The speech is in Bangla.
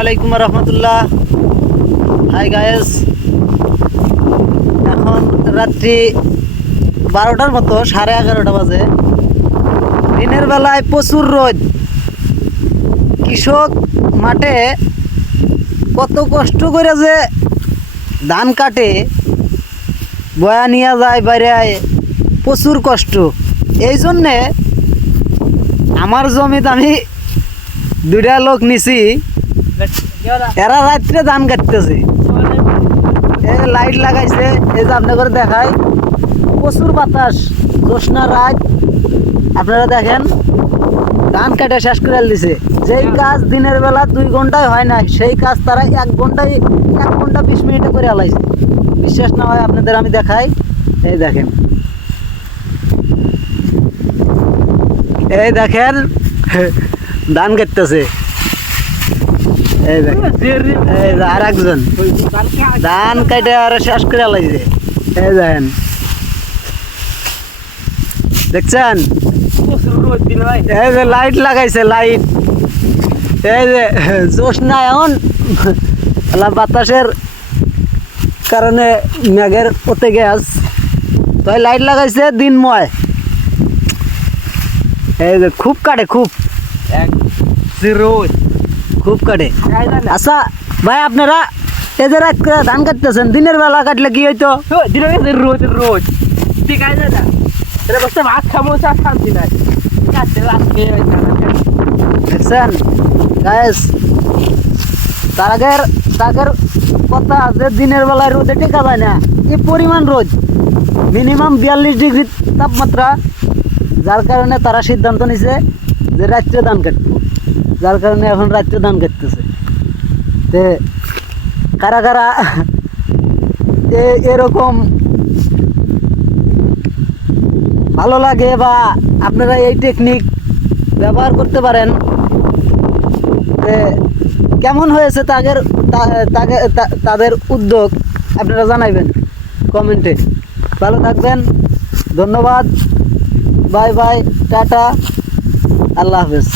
আলাইকুম রহমতুল্লাহ। হাই গায়েস, এখন রাত্রি 12টার মতো, 11:30 বাজে। দিনের বেলায় প্রচুর রোদ। কৃষক মাঠে কত কষ্ট করে যে ধান কাটে, বয়া নিয়ে যায় বাইরে, প্রচুর কষ্ট। এই জন্যে আমার জমিতে আমি 2টা লোক নিছি, এরা রাত্রে ধান কাটতেছে। লাইট লাগাইছে, এই যে আপনাদের দেখায়, প্রচুর বাতাস, জ্যোৎস্না রাত। আপনারা দেখেন ধান কাটে শেষ করে দিছে। যেই কাজ দিনের বেলা 2 ঘন্টায় হয় না, সেই কাজ তারা 1 ঘন্টা 20 মিনিটে করে আলাইছে। বিশ্বাস না হয় আপনাদের আমি দেখাই, এই দেখেন, এই দেখেন ধান কাটতেছে। এই দেখেন, এই আর একজন ধান কাটে আর শেষ করে আলাইছে। এই দেখেন, দেখছেন? এই যে লাইট লাগাইছে, লাইট। এই যে জ্যোৎস্না, এখন বাতাসের কারণে মেঘের ওতে গ্যাস, তাই লাইট লাগাইছে দিনময়। এই যে খুব কাটে, খুব খুব কাটে। আচ্ছা ভাই, আপনারা এই যে রাত করে ধান কাটতেছেন, দিনের বেলা কাটলে কি হইতো? রোজ রোজ ঠিক আছে না, বসে ভাত খাবো, চা শান্তি নাই। দেখছেন গায়েস, তাদের কথা যে দিনের বেলায় রোদে টেকা যায় না, এই পরিমাণ রোদ, মিনিমাম 42 ডিগ্রি তাপমাত্রা। যার কারণে তারা সিদ্ধান্ত নিছে যে রাত্রে ধান কাটবো। যার কারণে এখন রাত্রে ধান কাটতেছে। তে কারা কারা এরকম ভালো লাগে বা আপনারা এই টেকনিক ব্যবহার করতে পারেন, কেমন হয়েছে তাদের উদ্যোগ আপনারা জানাইবেন কমেন্টে। ভালো থাকবেন, ধন্যবাদ, বাই বাই, টাটা, আল্লাহ হাফেজ।